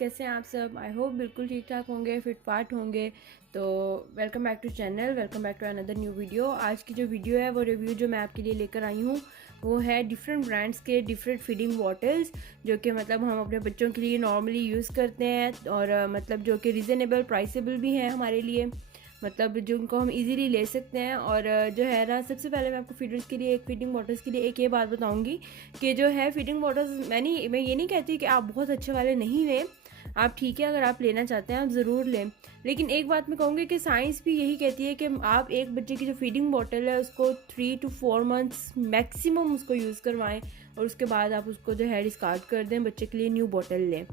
कैसे हैं आप सब। आई होप बिल्कुल ठीक ठाक होंगे, फिट फाट होंगे। तो welcome back to channel, welcome back to another new video. आज की जो वीडियो है वो रिव्यू जो मैं आपके लिए लेकर आई हूँ वो है डिफरेंट ब्रांड्स के डिफरेंट फीडिंग बॉटल्स, जो कि मतलब हम अपने बच्चों के लिए नॉर्मली यूज़ करते हैं और मतलब जो कि रिजनेबल प्राइसेबल भी है हमारे लिए, मतलब जिनको हम इजीली ले सकते हैं। और जो है ना, सबसे पहले मैं आपको फीडर्स के लिए फीडिंग बॉटल्स के लिए एक ये बात बताऊंगी कि जो है फीडिंग बॉटल्स मैं ये नहीं कहती कि आप बहुत अच्छे वाले नहीं लें, आप ठीक है अगर आप लेना चाहते हैं आप ज़रूर लें। लेकिन एक बात मैं कहूँगी कि साइंस भी यही कहती है कि आप एक बच्चे की जो फीडिंग बॉटल है उसको 3 to 4 मंथ्स मैक्सिमम उसको यूज़ करवाएं और उसके बाद आप उसको जो है डिस्कार्ड कर दें, बच्चे के लिए न्यू बॉटल लें।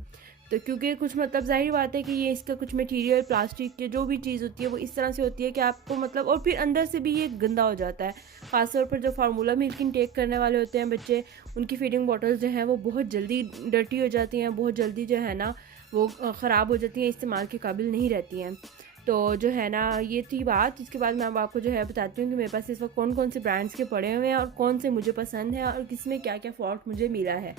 तो क्योंकि कुछ मतलब जाहिर बात है कि ये इसका कुछ मटेरियल प्लास्टिक की जो भी चीज़ होती है वो इस तरह से होती है कि आपको मतलब, और फिर अंदर से भी ये गंदा हो जाता है। ख़ासतौर पर जो फार्मूला मिल्क इनटेक करने वाले होते हैं बच्चे, उनकी फीडिंग बॉटल्स जो हैं वो बहुत जल्दी डर्टी हो जाती हैं, बहुत जल्दी जो है ना वो ख़राब हो जाती हैं, इस्तेमाल के काबिल नहीं रहती हैं। तो जो है ना ये थी बात। इसके बाद मैं अब आपको जो है बताती हूँ कि मेरे पास इस वक्त कौन कौन से ब्रांड्स के पड़े हुए हैं और कौन से मुझे पसंद है और किसमें क्या क्या फॉल्ट मुझे मिला है।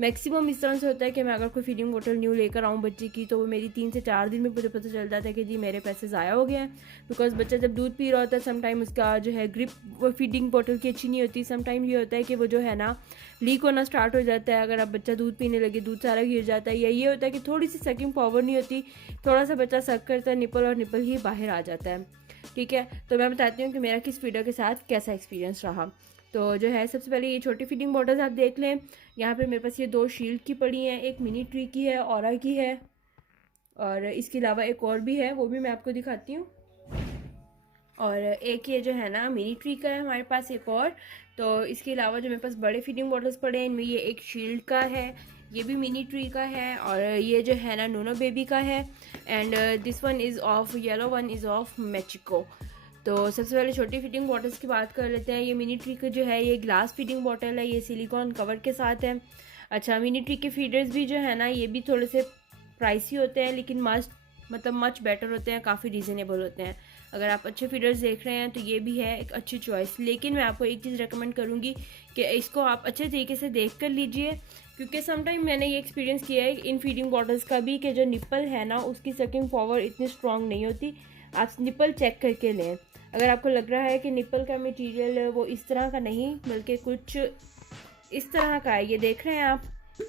मैक्सिमम इस तरह से होता है कि मैं अगर कोई फीडिंग बोतल न्यू लेकर आऊँ बच्चे की, तो वो मेरी 3 से 4 दिन में मुझे पता चल जाता है कि जी मेरे पैसे ज़ाया हो गए हैं। बिकॉज बच्चा जब दूध पी रहा होता है समटाइम उसका जो है ग्रिप वो फीडिंग बोतल की अच्छी नहीं होती। समटाइम ये होता है कि वो जो है ना लीक होना स्टार्ट हो जाता है। अगर अब बच्चा दूध पीने लगे दूध सारा गिर जाता है, या ये होता है कि थोड़ी सी सकिंग पावर नहीं होती, थोड़ा सा बच्चा सक करता है निपल और निपल ही बाहर आ जाता है। ठीक है, तो मैं बताती हूँ कि मेरा किस फीडर के साथ कैसा एक्सपीरियंस रहा। तो जो है सबसे पहले ये छोटी फीडिंग बॉटल्स आप देख लें। यहाँ पे मेरे पास ये 2 शील्ड की पड़ी हैं, एक मिनी ट्री की है, औरा की है, और इसके अलावा एक और भी है वो भी मैं आपको दिखाती हूँ। और एक ये जो है ना मिनी ट्री का है हमारे पास एक और। तो इसके अलावा जो मेरे पास बड़े फीडिंग बॉटल्स पड़े हैं इनमें ये एक शील्ड का है, ये भी मिनी ट्री का है, और ये जो है ना नूनो बेबी का है। And this one is of yellow, one is of मैचिको। तो सबसे पहले छोटी फीडिंग बॉटल्स की बात कर लेते हैं। ये मिनी ट्री का जो है ये ग्लास फीडिंग बॉटल है, ये सिलिकॉन कवर के साथ है। अच्छा, मिनी ट्री के फीडर्स भी जो है ना ये भी थोड़े से प्राइसी होते हैं, लेकिन मच बेटर होते हैं, काफ़ी रीज़नेबल होते हैं। अगर आप अच्छे फीडर्स देख रहे हैं तो ये भी है एक अच्छी चॉइस। लेकिन मैं आपको एक चीज़ रेकमेंड करूँगी कि इसको आप अच्छे तरीके से देख कर लीजिए, क्योंकि समटाइम मैंने ये एक्सपीरियंस किया है इन फीडिंग बॉटल्स का भी कि जो निप्पल है ना उसकी सकिंग पावर इतनी स्ट्रॉन्ग नहीं होती। आप निप्पल चेक करके लें। अगर आपको लग रहा है कि निप्पल का मटेरियल वो इस तरह का नहीं बल्कि कुछ इस तरह का है, ये देख रहे हैं आप,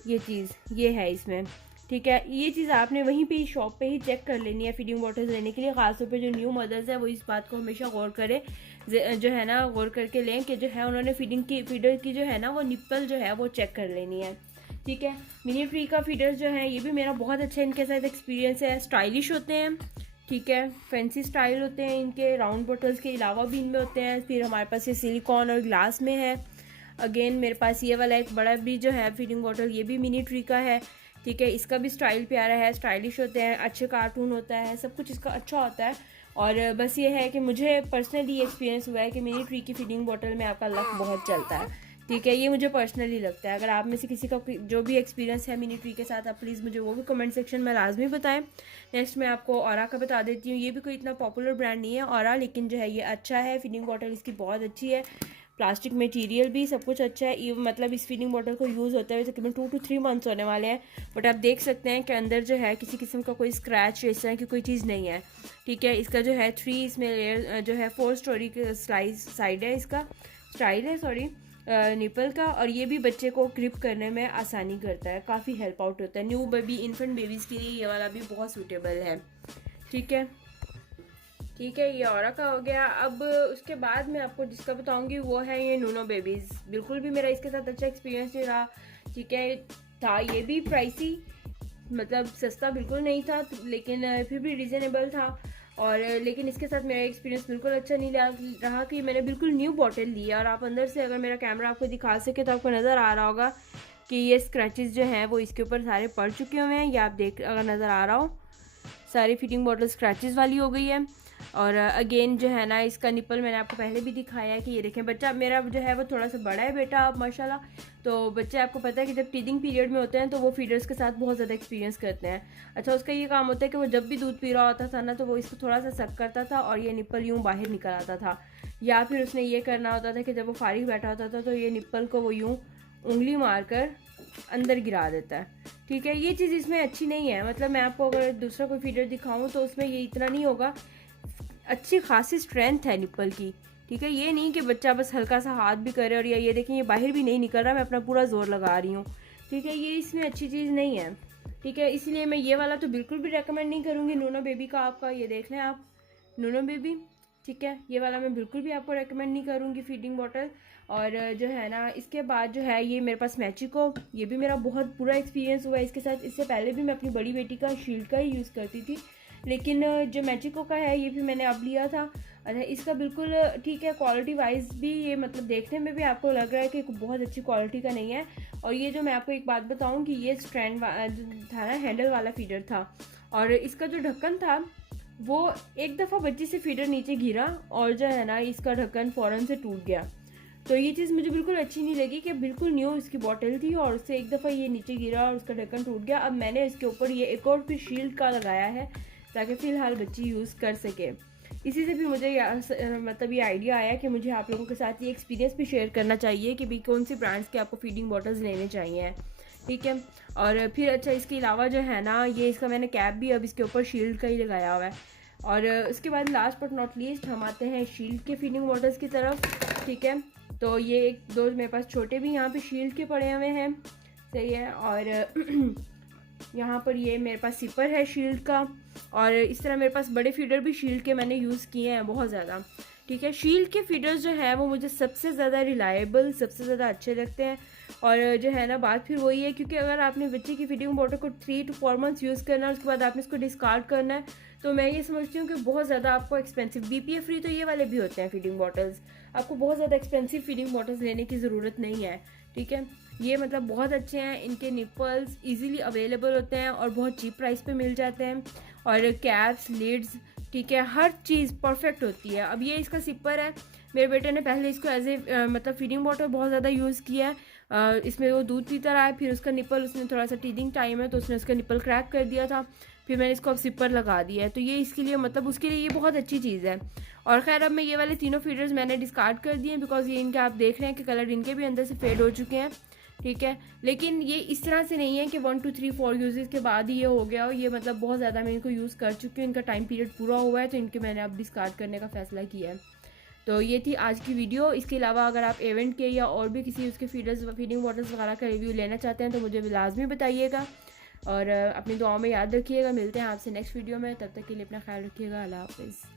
ये चीज़ ये है इसमें। ठीक है, ये चीज़ आपने वहीं पे ही शॉप पे ही चेक कर लेनी है फीडिंग बॉटल्स लेने के लिए। ख़ासतौर पे जो न्यू मदर्स है वो इस बात को हमेशा गौर करें, जो है ना गौर करके लें कि जो है उन्होंने फीडर की जो है ना वो निप्पल जो है वो चेक कर लेनी है। ठीक है, मिनी ट्री का फीडर्स जो है ये भी मेरा बहुत अच्छा इनके साथ एक्सपीरियंस है। स्टाइलिश होते हैं, ठीक है, फैंसी स्टाइल होते हैं इनके। राउंड बॉटल्स के अलावा भी इनमें होते हैं। फिर हमारे पास ये सिलिकॉन और ग्लास में है। अगेन मेरे पास ये वाला एक बड़ा भी जो है फीडिंग बॉटल, ये भी मिनी ट्री का है। ठीक है, इसका भी स्टाइल प्यारा है, स्टाइलिश होते हैं, अच्छे कार्टून होता है, सब कुछ इसका अच्छा होता है। और बस ये है कि मुझे पर्सनली एक्सपीरियंस हुआ है कि मिनी ट्री की फीडिंग बॉटल में आपका लक बहुत चलता है। ठीक है, ये मुझे पर्सनली लगता है। अगर आप में से किसी का जो भी एक्सपीरियंस है मिनी ट्री के साथ, आप प्लीज़ मुझे वो भी कमेंट सेक्शन में लाजमी बताएं। नेक्स्ट मैं आपको औरा का बता देती हूँ। ये भी कोई इतना पॉपुलर ब्रांड नहीं है औरा, लेकिन जो है ये अच्छा है। फीडिंग बॉटल इसकी बहुत अच्छी है, प्लास्टिक मटेरियल भी सब कुछ अच्छा है। मतलब इस फीडिंग बॉटल को यूज़ होता है तकरीबन 2 to 3 मंथ्स होने वाले हैं, बट आप देख सकते हैं कि अंदर जो है किसी किस्म का कोई स्क्रैच इस तरह की कोई चीज़ नहीं है। ठीक है, इसका जो है 3 इसमें लेयर जो है 4 स्टोरी साइड है, इसका स्टाइल है सॉरी निपल का। और ये भी बच्चे को ग्रिप करने में आसानी करता है, काफ़ी हेल्प आउट होता है। न्यू बेबी इन्फेंट बेबीज़ के लिए ये वाला भी बहुत सूटेबल है। ठीक है, ठीक है, ये औरा का हो गया। अब उसके बाद मैं आपको जिसका बताऊंगी वो है ये नूनो बेबीज़। बिल्कुल भी मेरा इसके साथ अच्छा एक्सपीरियंस नहीं रहा। ठीक है, था ये भी प्राइसी, मतलब सस्ता बिल्कुल नहीं था, लेकिन फिर भी रीज़नेबल था। और लेकिन इसके साथ मेरा एक्सपीरियंस बिल्कुल अच्छा नहीं रहा कि मैंने बिल्कुल न्यू बॉटल ली। और आप अंदर से अगर मेरा कैमरा आपको दिखा सके तो आपको नज़र आ रहा होगा कि ये स्क्रैचेस जो हैं वो इसके ऊपर सारे पड़ चुके हुए हैं। ये आप देख अगर नज़र आ रहा हो, सारी फिटिंग बॉटल स्क्रैचेस वाली हो गई है। और अगेन जो है ना इसका निपल मैंने आपको पहले भी दिखाया है कि ये देखें। बच्चा मेरा जो है वो थोड़ा सा बड़ा है बेटा अब माशाल्लाह। तो बच्चे आपको पता है कि जब टीदिंग पीरियड में होते हैं तो वो फीडर्स के साथ बहुत ज़्यादा एक्सपीरियंस करते हैं। अच्छा, उसका ये काम होता है कि वो जब भी दूध पी रहा होता था ना तो वो इसको थोड़ा सा सक करता था और ये निप्पल यूँ बाहर निकल आता था। या फिर उसने ये करना होता था कि जब वो फारिग बैठा होता था तो ये निप्पल को वो यूँ उंगली मार कर अंदर गिरा देता है। ठीक है, ये चीज़ इसमें अच्छी नहीं है। मतलब मैं आपको अगर दूसरा कोई फीडर दिखाऊं तो उसमें ये इतना नहीं होगा। अच्छी खासी स्ट्रेंथ है निप्पल की। ठीक है, ये नहीं कि बच्चा बस हल्का सा हाथ भी करे और या ये देखें ये बाहर भी नहीं निकल रहा, मैं अपना पूरा जोर लगा रही हूँ। ठीक है, ये इसमें अच्छी चीज़ नहीं है। ठीक है, इसलिए मैं ये वाला तो बिल्कुल भी रेकमेंड नहीं करूँगी नूनो बेबी का। आपका ये देख लें आप, नूनो बेबी। ठीक है, ये वाला मैं बिल्कुल भी आपको रेकमेंड नहीं करूँगी फीडिंग बॉटल। और जो है ना, इसके बाद जो है ये मेरे पास मैचिको, ये भी मेरा बहुत बुरा एक्सपीरियंस हुआ है इसके साथ। इससे पहले भी मैं अपनी बड़ी बेटी का शील्ड का ही यूज़ करती थी, लेकिन जो मैचिको का है ये भी मैंने अब लिया था। अच्छा, इसका बिल्कुल ठीक है, क्वालिटी वाइज भी ये मतलब देखने में भी आपको लग रहा है कि बहुत अच्छी क्वालिटी का नहीं है। और ये जो मैं आपको एक बात बताऊं कि ये स्ट्रैंड था ना, हैंडल वाला फीडर था, और इसका जो ढक्कन था वो एक दफ़ा बच्ची से फीडर नीचे गिरा और जो है ना इसका ढक्कन फ़ौरन से टूट गया। तो ये चीज़ मुझे बिल्कुल अच्छी नहीं लगी कि बिल्कुल न्यू इसकी बॉटल थी और उससे एक दफ़ा ये नीचे गिरा और उसका ढक्कन टूट गया। अब मैंने इसके ऊपर ये एक और फिर शील्ड का लगाया है ताकि फ़िलहाल बच्ची यूज़ कर सके। इसी से भी मुझे मतलब ये आइडिया आया कि मुझे आप लोगों के साथ ये एक्सपीरियंस भी शेयर करना चाहिए कि भी कौन सी ब्रांड्स के आपको फीडिंग बॉटल्स लेने चाहिए। ठीक है, और फिर अच्छा इसके अलावा जो है ना, ये इसका मैंने कैप भी अब इसके ऊपर शील्ड का ही लगाया हुआ है। और उसके बाद लास्ट बट नॉट लीस्ट हम आते हैं शील्ड के फीडिंग बॉटल्स की तरफ। ठीक है, तो ये एक दो मेरे पास छोटे भी यहाँ पे शील्ड के पड़े हुए हैं, सही है। और यहाँ पर ये मेरे पास सिपर है शील्ड का, और इस तरह मेरे पास बड़े फीडर भी शील्ड के मैंने यूज़ किए हैं बहुत ज़्यादा। ठीक है, शील्ड के फीडर्स जो है वो मुझे सबसे ज़्यादा रिलायबल, सबसे ज़्यादा अच्छे लगते हैं। और जो है ना, बात फिर वही है, क्योंकि अगर आपने बच्चे की फीडिंग बॉटल को 3 to 4 मंथ्स यूज़ करना है, उसके बाद आपने इसको डिस्कार्ड करना है, तो मैं ये समझती हूँ कि बहुत ज़्यादा आपको एक्सपेंसिव, BPA फ्री तो ये वाले भी होते हैं फीडिंग बॉटल्स, आपको बहुत ज़्यादा एक्सपेंसिव फीडिंग बॉटल्स लेने की ज़रूरत नहीं है। ठीक है, ये मतलब बहुत अच्छे हैं, इनके निपल्स इजीली अवेलेबल होते हैं और बहुत चीप प्राइस पे मिल जाते हैं, और कैप्स, लिड्स, ठीक है, हर चीज़ परफेक्ट होती है। अब ये इसका सिपर है, मेरे बेटे ने पहले इसको एज ए मतलब फीडिंग बॉटल बहुत ज़्यादा यूज़ किया है। इसमें वो दूध पीता रहा है, फिर उसका निपल, उसने थोड़ा सा टीदिंग टाइम है तो उसने उसका निपल क्रैक कर दिया था, फिर मैंने इसको अब सिपर लगा दिया है। तो ये इसके लिए मतलब उसके लिए ये बहुत अच्छी चीज़ है। और खैर अब मैं ये वाले तीनों फीडर्स मैंने डिस्कार्ड कर दिए बिकॉज ये इनके आप देख रहे हैं कि कलर इनके भी अंदर से फेड हो चुके हैं। ठीक है, लेकिन ये इस तरह से नहीं है कि 1 2 3 4 यूजेस के बाद ही ये हो गया हो। ये मतलब बहुत ज़्यादा मैं इनको यूज़ कर चुकी हूँ, इनका टाइम पीरियड पूरा हुआ है, तो इनके मैंने अब डिस्कार्ड करने का फ़ैसला किया है। तो ये थी आज की वीडियो। इसके अलावा अगर आप इवेंट के या और भी किसी उसके फीडिंग बॉटल्स वगैरह का रिव्यू लेना चाहते हैं तो मुझे भी लाजमी बताइएगा, और अपनी दुआओं में याद रखिएगा। मिलते हैं आपसे नेक्स्ट वीडियो में, तब तक के लिए अपना ख्याल रखिएगा। अल्लाह हाफ़िज़।